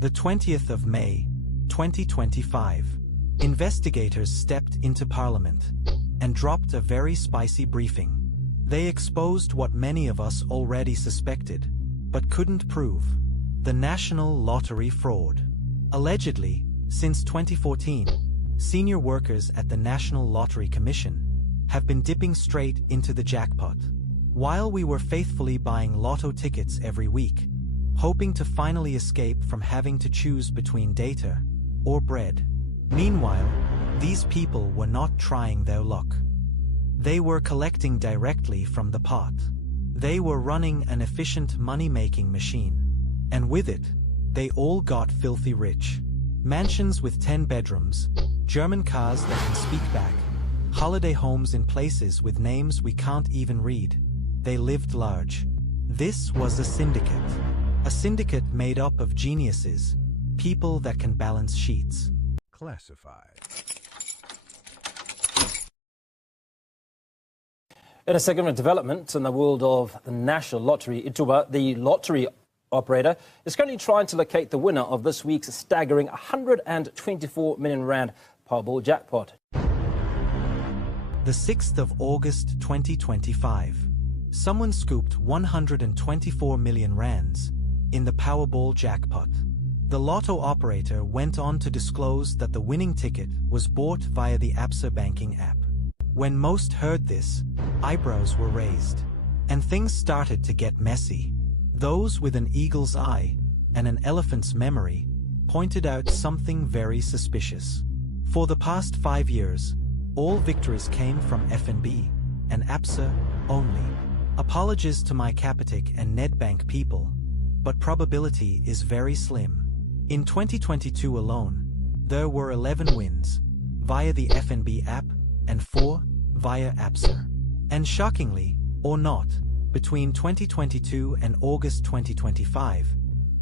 The 20th of May, 2025. Investigators stepped into Parliament and dropped a very spicy briefing. They exposed what many of us already suspected, but couldn't prove: the national lottery fraud. Allegedly, since 2014, senior workers at the National Lottery Commission have been dipping straight into the jackpot, while we were faithfully buying lotto tickets every week, hoping to finally escape from having to choose between data or bread. Meanwhile, these people were not trying their luck. They were collecting directly from the pot. They were running an efficient money-making machine. And with it, they all got filthy rich. Mansions with 10 bedrooms, German cars that can speak back, holiday homes in places with names we can't even read. They lived large. This was a syndicate. A syndicate made up of geniuses, people that can balance sheets. Classified. In a segment of development in the world of the National Lottery, Ituba, the lottery operator, is currently trying to locate the winner of this week's staggering 124 million rand Powerball jackpot. The 6th of August 2025. Someone scooped 124 million rands in the Powerball jackpot. The lotto operator went on to disclose that the winning ticket was bought via the Absa banking app. When most heard this, eyebrows were raised, and things started to get messy. Those with an eagle's eye and an elephant's memory pointed out something very suspicious. For the past 5 years, all victories came from FNB and Absa only. Apologies to my Capitec and Nedbank people, but probability is very slim. In 2022 alone, there were 11 wins via the FNB app and 4 via Absa. And shockingly, or not, between 2022 and August 2025,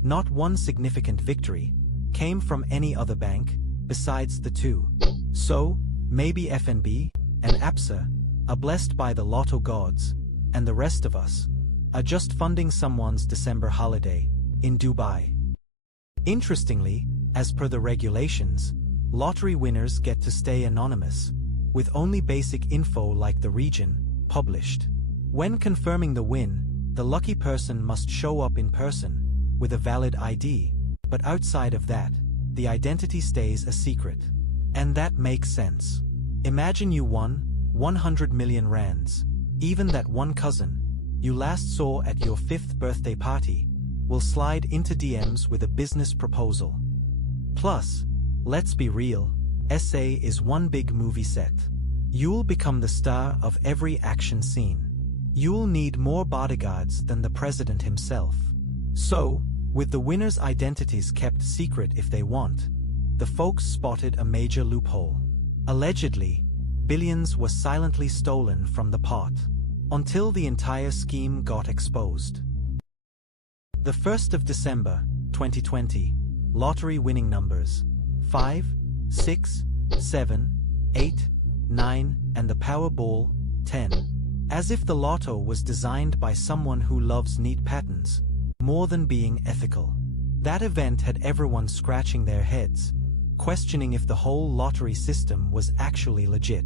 not one significant victory came from any other bank besides the two. So, maybe FNB and Absa are blessed by the lotto gods, and the rest of us are just funding someone's December holiday in Dubai. Interestingly, as per the regulations, lottery winners get to stay anonymous, with only basic info like the region published. When confirming the win, the lucky person must show up in person with a valid ID, but outside of that, the identity stays a secret. And that makes sense. Imagine you won 100 million rands. Even that one cousin you last saw at your 5th birthday party will slide into DMs with a business proposal. Plus, let's be real, SA is one big movie set. You'll become the star of every action scene. You'll need more bodyguards than the president himself. So, with the winners' identities kept secret if they want, the folks spotted a major loophole. Allegedly, billions were silently stolen from the pot, until the entire scheme got exposed. The 1st of December, 2020, lottery winning numbers 5, 6, 7, 8, 9, and the Powerball 10. As if the lotto was designed by someone who loves neat patterns more than being ethical. That event had everyone scratching their heads, questioning if the whole lottery system was actually legit.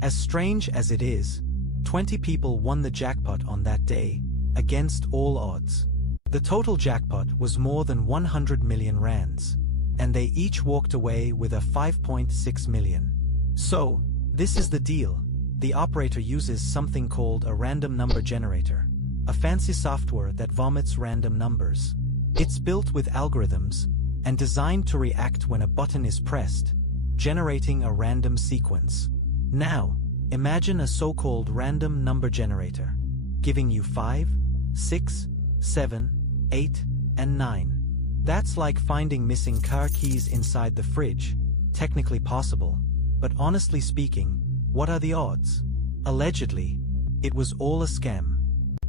As strange as it is, 20 people won the jackpot on that day, against all odds. The total jackpot was more than 100 million rands, and they each walked away with a 5.6 million. So, this is the deal. The operator uses something called a random number generator, a fancy software that vomits random numbers. It's built with algorithms and designed to react when a button is pressed, generating a random sequence. Now, imagine a so-called random number generator, giving you 5, 6, 7, 8, and 9. That's like finding missing car keys inside the fridge. Technically possible, but honestly speaking, what are the odds? Allegedly, it was all a scam.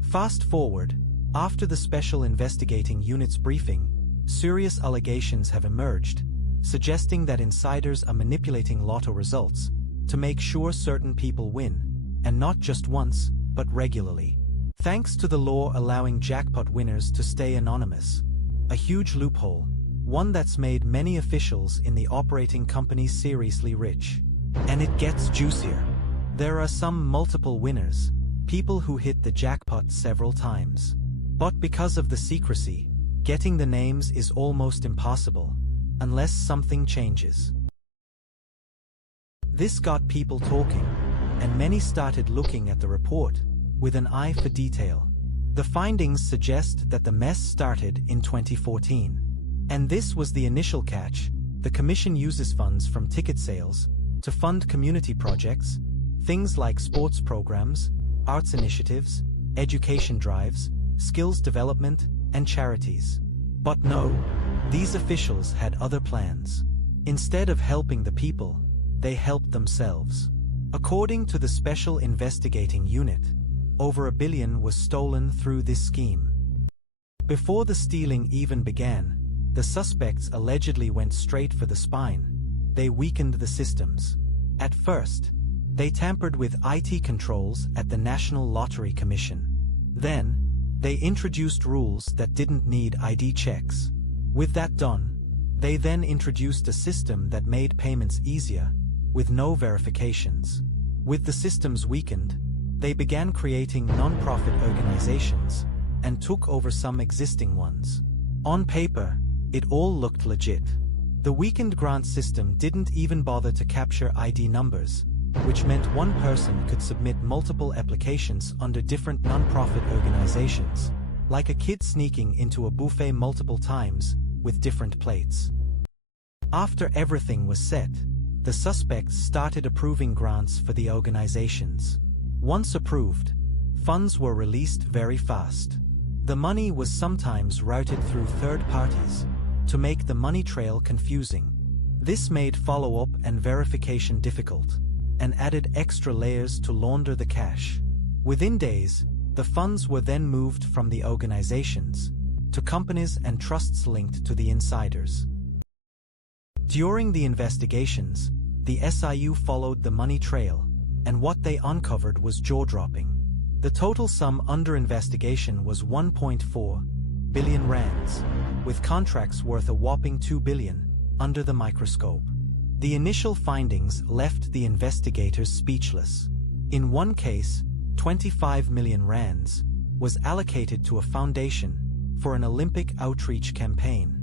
Fast forward, after the Special Investigating Unit's briefing, serious allegations have emerged, suggesting that insiders are manipulating lotto results to make sure certain people win, and not just once, but regularly. Thanks to the law allowing jackpot winners to stay anonymous, a huge loophole, one that's made many officials in the operating company seriously rich. And it gets juicier. There are some multiple winners, people who hit the jackpot several times. But because of the secrecy, getting the names is almost impossible, unless something changes. This got people talking, and many started looking at the report with an eye for detail. The findings suggest that the mess started in 2014. And this was the initial catch. The commission uses funds from ticket sales to fund community projects, things like sports programs, arts initiatives, education drives, skills development, and charities. But no, these officials had other plans. Instead of helping the people, they helped themselves. According to the Special Investigating Unit, over $1 billion was stolen through this scheme. Before the stealing even began, the suspects allegedly went straight for the spine. They weakened the systems. At first, they tampered with IT controls at the National Lottery Commission. Then, they introduced rules that didn't need ID checks. With that done, they then introduced a system that made payments easier, with no verifications. With the systems weakened, they began creating non-profit organizations and took over some existing ones. On paper, it all looked legit. The weakened grant system didn't even bother to capture ID numbers, which meant one person could submit multiple applications under different non-profit organizations, like a kid sneaking into a buffet multiple times with different plates. After everything was set, the suspects started approving grants for the organizations. Once approved, funds were released very fast. The money was sometimes routed through third parties to make the money trail confusing. This made follow-up and verification difficult, and added extra layers to launder the cash. Within days, the funds were then moved from the organizations to companies and trusts linked to the insiders. During the investigations, the SIU followed the money trail, and what they uncovered was jaw-dropping. The total sum under investigation was 1.4 billion rands, with contracts worth a whopping 2 billion under the microscope. The initial findings left the investigators speechless. In one case, 25 million rands was allocated to a foundation for an Olympic outreach campaign.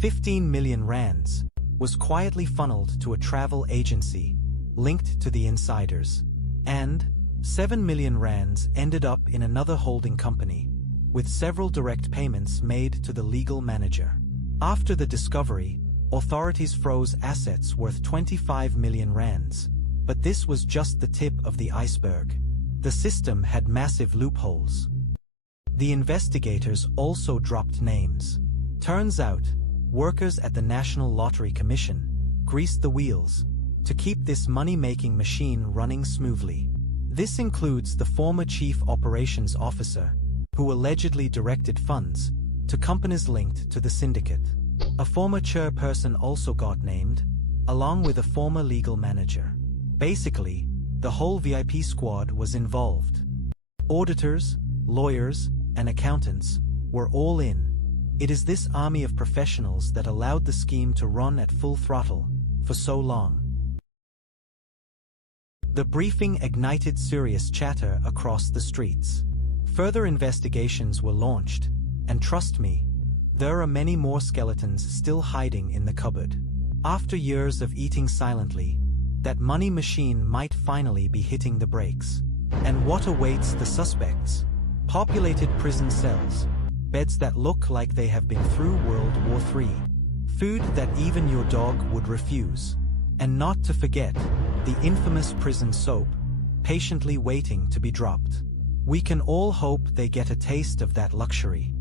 15 million rands was quietly funneled to a travel agency linked to the insiders. And 7 million rands ended up in another holding company, with several direct payments made to the legal manager. After the discovery, authorities froze assets worth 25 million rands, but this was just the tip of the iceberg. The system had massive loopholes. The investigators also dropped names. Turns out, workers at the National Lottery Commission greased the wheels to keep this money-making machine running smoothly. This includes the former chief operations officer, who allegedly directed funds to companies linked to the syndicate. A former chairperson also got named, along with a former legal manager. Basically, the whole VIP squad was involved. Auditors, lawyers, and accountants were all in. It is this army of professionals that allowed the scheme to run at full throttle for so long. The briefing ignited serious chatter across the streets. Further investigations were launched, and trust me, there are many more skeletons still hiding in the cupboard. After years of eating silently, that money machine might finally be hitting the brakes. And what awaits the suspects? Populated prison cells, beds that look like they have been through World War III, food that even your dog would refuse, and not to forget, the infamous prison soap, patiently waiting to be dropped. We can all hope they get a taste of that luxury.